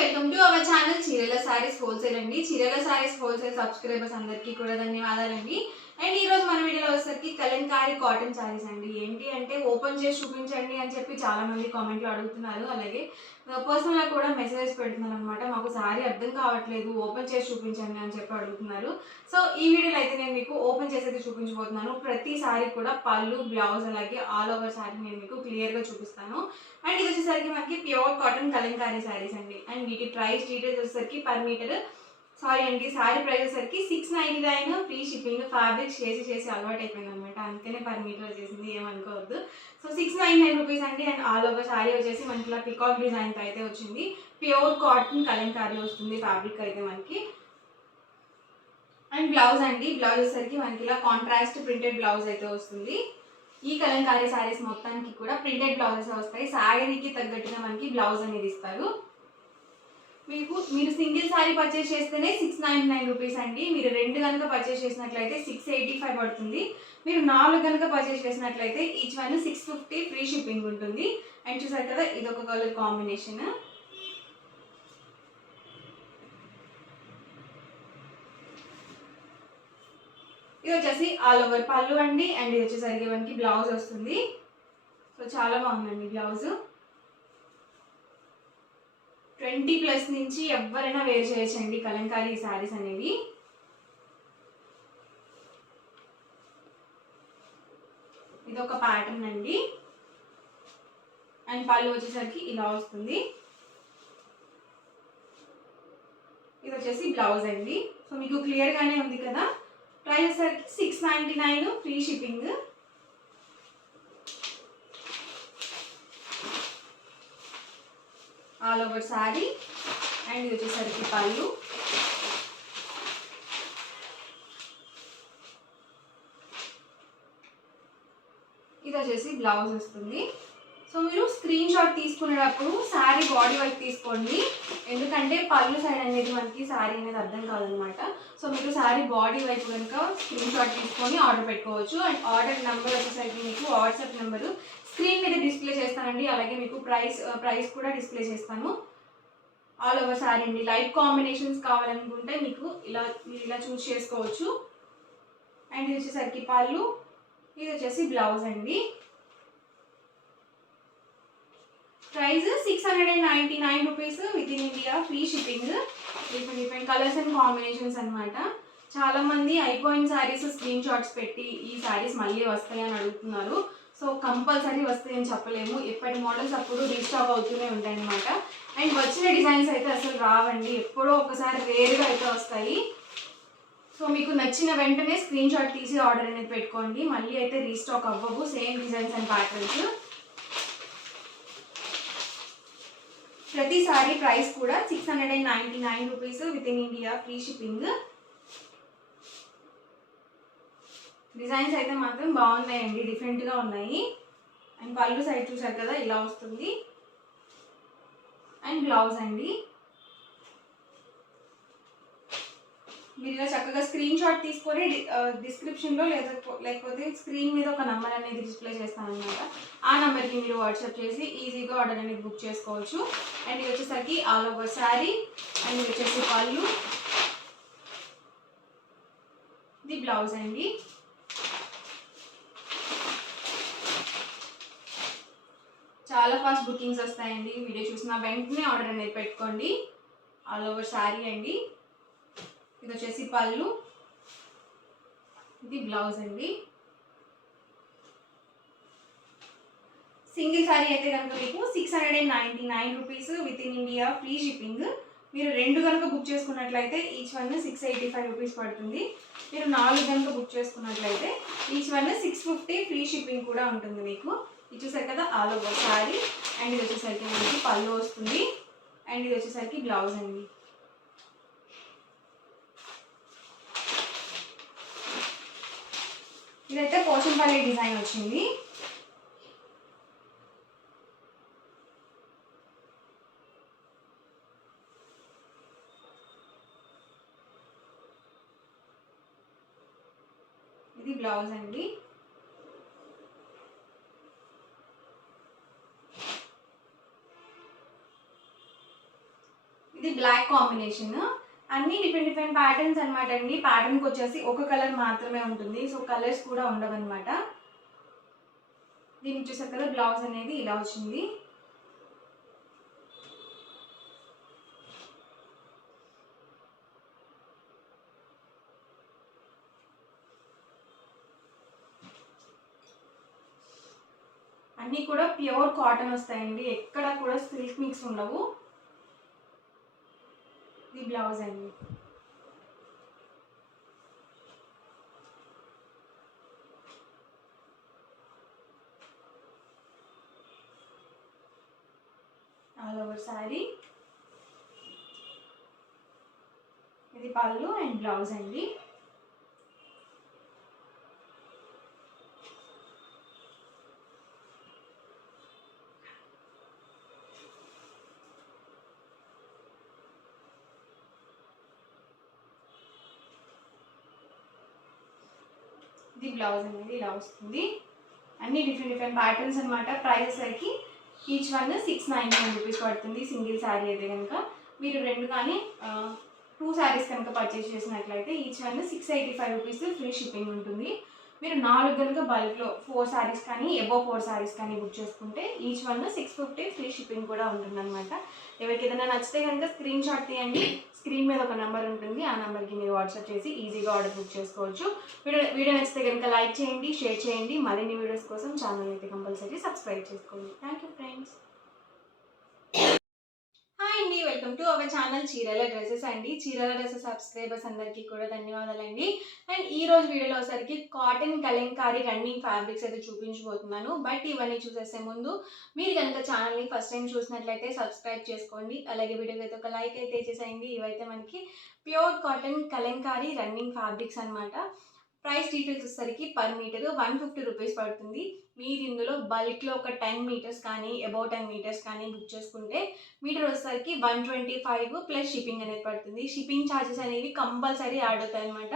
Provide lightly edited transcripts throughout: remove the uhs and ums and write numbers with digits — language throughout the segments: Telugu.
వెల్కమ్ టు అవర్ ఛానల్ చీరల సారీస్ హోల్సేల్ అండి. చీరల సారీస్ హోల్సేల్ సబ్స్క్రైబర్స్ అందరికీ కూడా ధన్యవాదాలండి. అండ్ ఈ రోజు మన వీడియోలో వచ్చేసరికి కలంకారీ కాటన్ సారీస్ అండి. ఏంటి అంటే ఓపెన్ చేసి చూపించండి అని చెప్పి చాలా మంది కామెంట్లో అడుగుతున్నారు. అలాగే పర్సనల్గా కూడా మెసేజెస్ పెడుతున్నారు అనమాట. మాకు సారీ అర్థం కావట్లేదు, ఓపెన్ చేసి చూపించండి అని చెప్పి అడుగుతున్నారు. సో ఈ వీడియోలో అయితే నేను మీకు ఓపెన్ చేసి అయితే చూపించబోతున్నాను. ప్రతి సారీ కూడా పళ్ళు, బ్లౌజ్ అలాగే ఆల్ ఓవర్ సారీ నేను మీకు క్లియర్గా చూపిస్తాను. అండ్ ఇది వచ్చేసరికి మనకి ప్యూర్ కాటన్ కలంకారీ సారీస్ అండి. అండ్ వీటి ప్రైస్ డీటెయిల్స్ వచ్చేసరికి పర్ మీటర్ సారీ ప్రైస్ వచ్చేసరికి 699 ఫ్రీ షిప్పింగ్. ఫ్యాబ్రిక్ చేసి అలవాటు అయిపోయింది అనమాట, అందుకనే పర్ మీటర్ వచ్చేసింది, ఏమనుకోవద్దు. సో 699 రూపీస్ అండి. అండ్ ఆల్ ఓవర్ సారీ వచ్చేసి మనకి ఇలా పికాక్ డిజైన్తో అయితే వచ్చింది. ప్యూర్ కాటన్ కలంకారీ వస్తుంది ఫ్యాబ్రిక్ అయితే మనకి. అండ్ బ్లౌజ్ అండి, బ్లౌజ్ వచ్చేసరికి మనకి ఇలా కాంట్రాస్ట్ ప్రింటెడ్ బ్లౌజ్ అయితే వస్తుంది. ఈ కలంకారీ సారీస్ మొత్తానికి కూడా ప్రింటెడ్ బ్లౌజెస్ వస్తాయి. శారీకి తగ్గట్టుగా మనకి బ్లౌజ్ అనేది ఇస్తారు. మీరు సింగిల్ సారీ పర్చేస్ చేస్తేనే 699 రూపీస్ అండి. మీరు 2 కనుక పర్చేస్ చేసినట్లయితే 685 పడుతుంది. మీరు 4 కనుక పర్చేస్ చేసినట్లయితే ఈచ్ వన్ 650 ఫ్రీ షిప్పింగ్ ఉంటుంది. అండ్ చూసారు కదా, ఇది ఒక కలర్ కాంబినేషన్. ఇది వచ్చేసి ఆల్ ఓవర్ పళ్ళు అండి. అండ్ ఇది వచ్చేసరికి మనకి బ్లౌజ్ వస్తుంది. సో చాలా బాగుందండి బ్లౌజ్. 20+ నుంచి ఎవరైనా వేర్ చేయొచ్చండి కలంకారీ శారీస్ అనేవి. ఇది ఒక ప్యాటర్న్ అండి. అండ్ పళ్ళు వచ్చేసరికి ఇలా వస్తుంది. ఇది వచ్చేసి బ్లౌజ్ అండి. సో మీకు క్లియర్గానే ఉంది కదా. ప్రైస్ వచ్చేసరికి 699 free shipping. All over sorry. And ఇది వచ్చేసరికి పళ్ళు. ఇది వచ్చేసి బ్లౌజ్ వస్తుంది. సో మీరు స్క్రీన్ షాట్ తీసుకునేటప్పుడు శారీ బాడీ వైపు తీసుకోండి, ఎందుకంటే పళ్ళు సైడ్ అనేది మనకి శారీ అనేది అర్థం కాదనమాట. సో మీరు శారీ బాడీ వైపు కనుక స్క్రీన్ షాట్ తీసుకొని ఆర్డర్ పెట్టుకోవచ్చు. అండ్ ఆర్డర్ నెంబర్ వచ్చేసరికి మీకు వాట్సాప్ నెంబరు స్క్రీన్ మీద డిస్ప్లే చేస్తానండి. అలాగే మీకు ప్రైస్ కూడా డిస్ప్లే చేస్తాను. ఆల్ ఓవర్ సారీ అండి. లైట్ కాంబినేషన్స్ కావాలనుకుంటే మీరు ఇలా చూస్ చేసుకోవచ్చు. అండ్ ఇది వచ్చేసరికి పళ్ళు. ఇది వచ్చేసి బ్లౌజ్ అండి. Price 699 rupees with in India free shipping. Different colours and combinations అనమాట. చాలామంది అయిపోయిన శారీస్ స్క్రీన్ షాట్స్ పెట్టి ఈ శారీస్ మళ్ళీ వస్తాయి అని అడుగుతున్నారు. సో కంపల్సరీ వస్తాయని చెప్పలేము, ఎప్పటి మోడల్స్ అప్పుడు రీస్టాక్ అవుతూనే ఉంటాయి అనమాట. అండ్ వచ్చిన డిజైన్స్ అయితే అసలు రావండి, ఎప్పుడో ఒకసారి రేర్గా అయితే వస్తాయి. సో మీకు నచ్చిన వెంటనే స్క్రీన్ షాట్ తీసి ఆర్డర్ అనేది పెట్టుకోండి, మళ్ళీ అయితే రీస్టాక్ అవ్వవు సేమ్ డిజైన్స్ అండ్ ప్యాటర్న్స్. ప్రతి సారీ ప్రైస్ కూడా 699 rupees with in India free shipping. Designs అయితే మాత్రం బాగున్నాయండి, డిఫరెంట్గా ఉన్నాయి. అండ్ పళ్ళు సైడ్ చూసారు కదా, ఇలా వస్తుంది. అండ్ బ్లౌజ్ అండి. మీరు ఇలా చక్కగా స్క్రీన్ షాట్ తీసుకొని డిస్క్రిప్షన్లో లేకపోతే స్క్రీన్ మీద ఒక నెంబర్ అనేది డిస్ప్లే చేస్తాను అనమాట. ఆ నెంబర్కి మీరు వాట్సాప్ చేసి ఈజీగా ఆర్డర్ అనేది బుక్ చేసుకోవచ్చు. అండ్ ఇది వచ్చేసరికి ఆల్ ఓవర్ శారీ. అండ్ ఇది వచ్చేసి పళ్ళు. ఇది బ్లౌజ్ అండి. చాలా ఫాస్ట్ బుకింగ్స్ వస్తాయండి. వీడియో చూసిన వెంటనే ఆర్డర్ అనేది పెట్టుకోండి. ఆల్ ఓవర్ శారీ అండి. ఇది వచ్చేసి పళ్ళు. ఇది బ్లౌజ్ అండి. సింగిల్ శారీ అయితే కనుక మీకు 699 rupees with in India free shipping. మీరు 2 కనుక బుక్ చేసుకున్నట్లయితే ఈచ్ వన్ 685 రూపీస్ పడుతుంది. మీరు 4 కనుక బుక్ చేసుకున్నట్లయితే ఈచ్ వన్ 650 ఫ్రీ షిప్పింగ్ కూడా ఉంటుంది మీకు. ఇది చూసారు కదా, ఆల్ ఓవర్ శారీ. అండ్ ఇది వచ్చేసరికి మనకి పళ్ళు వస్తుంది. అండ్ ఇది వచ్చేసరికి బ్లౌజ్ అండి. ఇదైతే పోచంపల్లి డిజైన్ వచ్చింది. ఇది బ్లౌజ్ అండి. ఇది బ్లాక్ కాంబినేషన్. అన్ని డిఫరెంట్ డిఫరెంట్ ప్యాటర్న్స్ అనమాట అండి. ప్యాటర్న్కి వచ్చేసి ఒక కలర్ మాత్రమే ఉంటుంది, సో కలర్స్ కూడా ఉండవన్నమాట. దీనికి చూసారు కదా బ్లౌజ్ అనేది ఇలా వచ్చింది. అన్నీ కూడా ప్యూర్ కాటన్ వస్తాయండి, ఎక్కడ కూడా సిల్క్ మిక్స్ ఉండవు. ఇది బ్లౌజ్ అండి. All over sari. ఇది పళ్ళు అండ్ బ్లౌజ్ అండి. ఇది బ్లౌజ్ అనేది ఇలా వస్తుంది. అన్ని డిఫరెంట్ డిఫరెంట్ ప్యాటర్న్స్ అనమాట. ప్రైస్ సరికి ఈచ్ వన్ 699 రూపీస్ పడుతుంది సింగిల్ శారీ అయితే కనుక. మీరు రెండు కానీ 2 శారీస్ కనుక పర్చేస్ చేసినట్లయితే each one 685 rupees free shipping ఉంటుంది. మీరు 4 కనుక బల్క్లో 4 శారీస్ కానీ అబోవ్ 4 శారీస్ కానీ బుక్ చేసుకుంటే ఈచ్ వన్ 650 ఫ్రీ షిప్పింగ్ కూడా ఉంటుందన్నమాట. ఎవరికి ఏదైనా నచ్చితే కనుక స్క్రీన్ షాట్ తీయండి. స్క్రీన్ మీద ఒక నెంబర్ ఉంటుంది, ఆ నెంబర్కి మీరు వాట్సాప్ చేసి ఈజీగా ఆర్డర్ బుక్ చేసుకోవచ్చు. వీడియో నచ్చితే కనుక లైక్ చేయండి, షేర్ చేయండి. మరిన్ని వీడియోస్ కోసం ఛానల్ అయితే కంపల్సరీ సబ్స్క్రైబ్ చేసుకోండి. Thank you friends. హాయ్ అండి, వెల్కమ్ టు అవర్ ఛానల్ చీరల డ్రెస్సెస్ అండి. చీరల డ్రెస్సెస్ సబ్స్క్రైబర్స్ అందరికీ కూడా ధన్యవాదాలండి. అండ్ ఈ రోజు వీడియోలో వచ్చరికి కాటన్ కలంకారీ రన్నింగ్ ఫ్యాబ్రిక్స్ అయితే చూపించబోతున్నాను. బట్ ఇవన్నీ చూసేసే ముందు మీరు కనుక ఛానల్ని ఫస్ట్ టైం చూసినట్లయితే సబ్స్క్రైబ్ చేసుకోండి. అలాగే వీడియోకి అయితే ఒక లైక్ అయితే ఇచ్చేసేయండి. ఇవైతే మనకి pure cotton Kalamkari running fabrics అనమాట. ప్రైస్ డీటెయిల్స్ వచ్చేసరికి పర్ మీటర్ 150 రూపీస్ పడుతుంది. మీరు ఇందులో బల్క్లో ఒక 10 మీటర్స్ కానీ అబౌట్ 10 మీటర్స్ కానీ బుక్ చేసుకుంటే మీటర్ వచ్చేసరికి 125 ప్లస్ షిప్పింగ్ అనేది పడుతుంది. షిప్పింగ్ ఛార్జెస్ అనేవి కంపల్సరీ యాడ్ అవుతాయి అనమాట.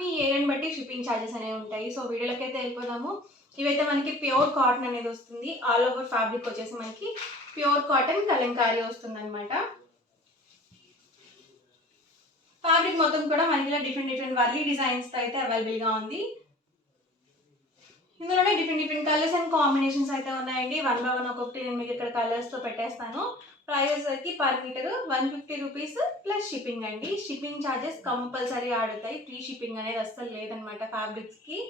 మీ ఏరియాని బట్టి షిప్పింగ్ ఛార్జెస్ అనేవి ఉంటాయి. సో వీడియోలోకి అయితే వెళ్ళిపోదాము. ఇవైతే మనకి ప్యూర్ కాటన్ అనేది వస్తుంది. ఆల్ ఓవర్ ఫ్యాబ్రిక్ వచ్చేసి మనకి ప్యూర్ కాటన్ కలంకారీ వస్తుంది అనమాట. ఫ్యాబ్రిక్ మొత్తం కూడా మనకి డిఫరెంట్ డిఫరెంట్ వర్లీ డిజైన్స్ అయితే అవైలబుల్గా ఉంది. ఇందులోనే different different colours and combinations అయితే ఉన్నాయండి. 1 by 1 ఒక్కొక్కటి నేను మీకు ఇక్కడ కలర్స్తో పెట్టేస్తాను. ప్రైస్ వచ్చేసరికి per metre 150 rupees plus shipping అండి. షిప్పింగ్ ఛార్జెస్ కంపల్సరీ ఆడుతాయి. ఫ్రీ షిప్పింగ్ అనేది అస్సలు లేదనమాట ఫ్యాబ్రిక్స్కి.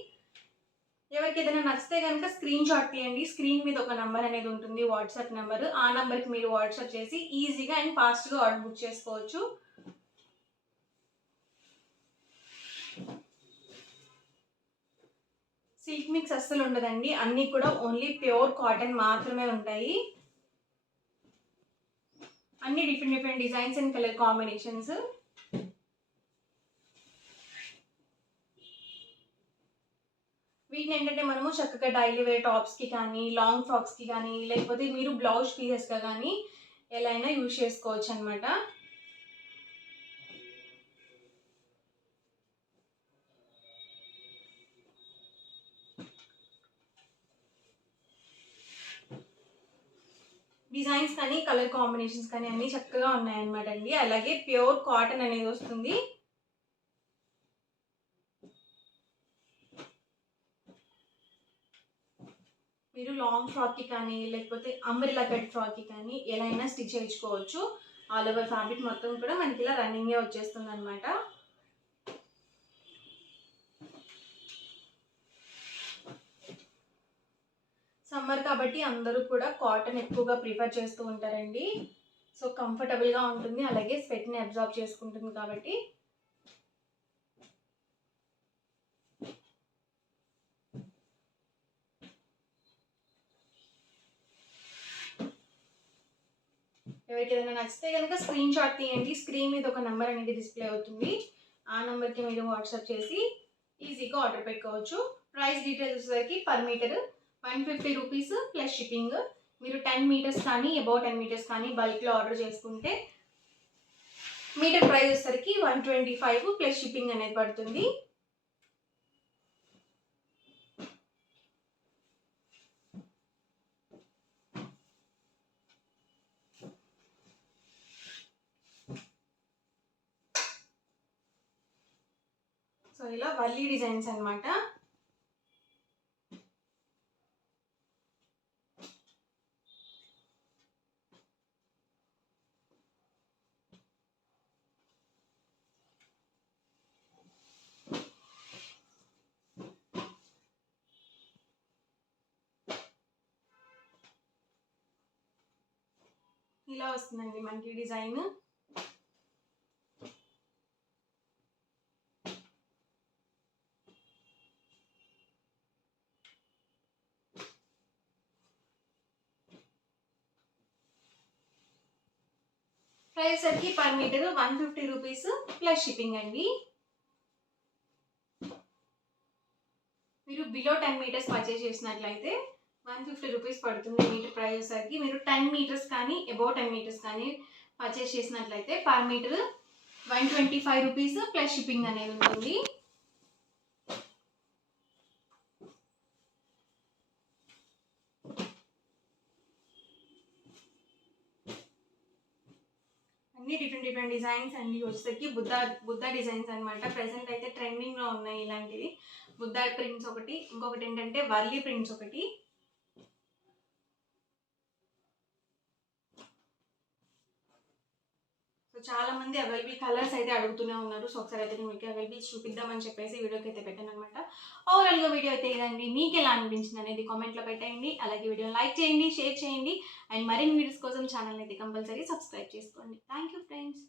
ఎవరికి ఏదైనా నచ్చితే కనుక స్క్రీన్ షాట్ తీయండి. స్క్రీన్ మీద ఒక నెంబర్ అనేది ఉంటుంది, వాట్సాప్ నెంబర్. ఆ నెంబర్కి మీరు వాట్సాప్ చేసి ఈజీగా అండ్ ఫాస్ట్గా ఆర్డర్ బుక్ చేసుకోవచ్చు. సిల్క్ మిక్స్ అస్సలు ఉండదండి, అన్నీ కూడా ఓన్లీ ప్యూర్ కాటన్ మాత్రమే ఉంటాయి. అన్ని different different designs and colour combinations. వీటిని ఏంటంటే మనము చక్కగా డైలీ వేర్ టాప్స్కి కానీ లాంగ్ ఫ్రాక్స్కి కానీ లేకపోతే మీరు బ్లౌజ్ పీసెస్గా కానీ ఎలా అయినా యూజ్ చేసుకోవచ్చు అనమాట. డిజైన్స్ కానీ కలర్ కాంబినేషన్స్ కానీ అన్నీ చక్కగా ఉన్నాయన్నమాట అండి. అలాగే ప్యూర్ కాటన్ అనేది వస్తుంది. మీరు లాంగ్ ఫ్రాక్కి కానీ లేకపోతే అంబ్రెల్లా కట్ ఫ్రాక్కి కానీ ఎలా అయినా స్టిచ్ చేయించుకోవచ్చు. ఆల్ ఓవర్ ఫ్యాబ్రిక్ మొత్తం కూడా మనకి ఇలా రన్నింగే వచ్చేస్తుంది అనమాట. సమ్మర్ కాబట్టి అందరూ కూడా కాటన్ ఎక్కువగా ప్రిఫర్ చేస్తూ ఉంటారండి. సో కంఫర్టబుల్గా ఉంటుంది, అలాగే స్వెట్ని అబ్జార్బ్ చేసుకుంటుంది కాబట్టి. ఎవరికి ఏదైనా నచ్చితే కనుక స్క్రీన్ షాట్ తీయండి. స్క్రీన్ మీద ఒక నెంబర్ అనేది డిస్ప్లే అవుతుంది, ఆ నెంబర్కి మీరు వాట్సాప్ చేసి ఈజీగా ఆర్డర్ పెట్టుకోవచ్చు. ప్రైస్ డీటెయిల్స్ వచ్చేసరికి per metre 150 rupees plus shipping. మీరు 10 మీటర్స్ కానీ అబౌట్ 10 మీటర్స్ కానీ బల్క్లో ఆర్డర్ చేసుకుంటే మీటర్ ప్రైస్ వచ్చేసరికి 125 ప్లస్ షిప్పింగ్ అనేది పడుతుంది. ఇలా వల్లి డిజైన్స్ అన్నమాట. ఇలా వస్తుందండి మనకి డిజైన్. ప్రైస్ సరికి per metre 150 rupees plus shipping అండి. మీరు బిలో 10 మీటర్స్ పర్చేస్ చేసినట్లయితే 150 రూపీస్ పడుతుంది మీటర్ ప్రైస్ సరికి. మీరు 10 మీటర్స్ కానీ అబౌవ్ 10 మీటర్స్ కానీ పర్చేస్ చేసినట్లయితే per metre 125 rupees plus shipping అనేది ఉంటుంది. అన్ని డిఫరెంట్ డిజైన్స్ అండి. వచ్చేసరికి బుద్ధ డిజైన్స్ అనమాట. ప్రెసెంట్ అయితే ట్రెండింగ్లో ఉన్నాయి ఇలాంటివి. బుద్ధ ప్రింట్స్ ఒకటి, ఇంకొకటి ఏంటంటే వర్లీ ప్రింట్స్ ఒకటి. సో చాలా మంది అవైలబుల్ కలర్స్ అయితే అడుగుతూనే ఉన్నారు. సో ఒకసారి అయితే నేను మీకు అవైలబుల్ చూపిద్దామని చెప్పేసి వీడియోకి అయితే పెట్టాను అనమాట. ఓవరాల్గా వీడియో అయితే ఇదండి. మీకు ఎలా అనిపించింది అనేది కామెంట్లో పెట్టండి. అలాగే వీడియోని లైక్ చేయండి, షేర్ చేయండి. అండ్ మరిన్ని వీడియోస్ కోసం ఛానల్ అయితే కంపల్సరీ సబ్స్క్రైబ్ చేసుకోండి. Thank you friends.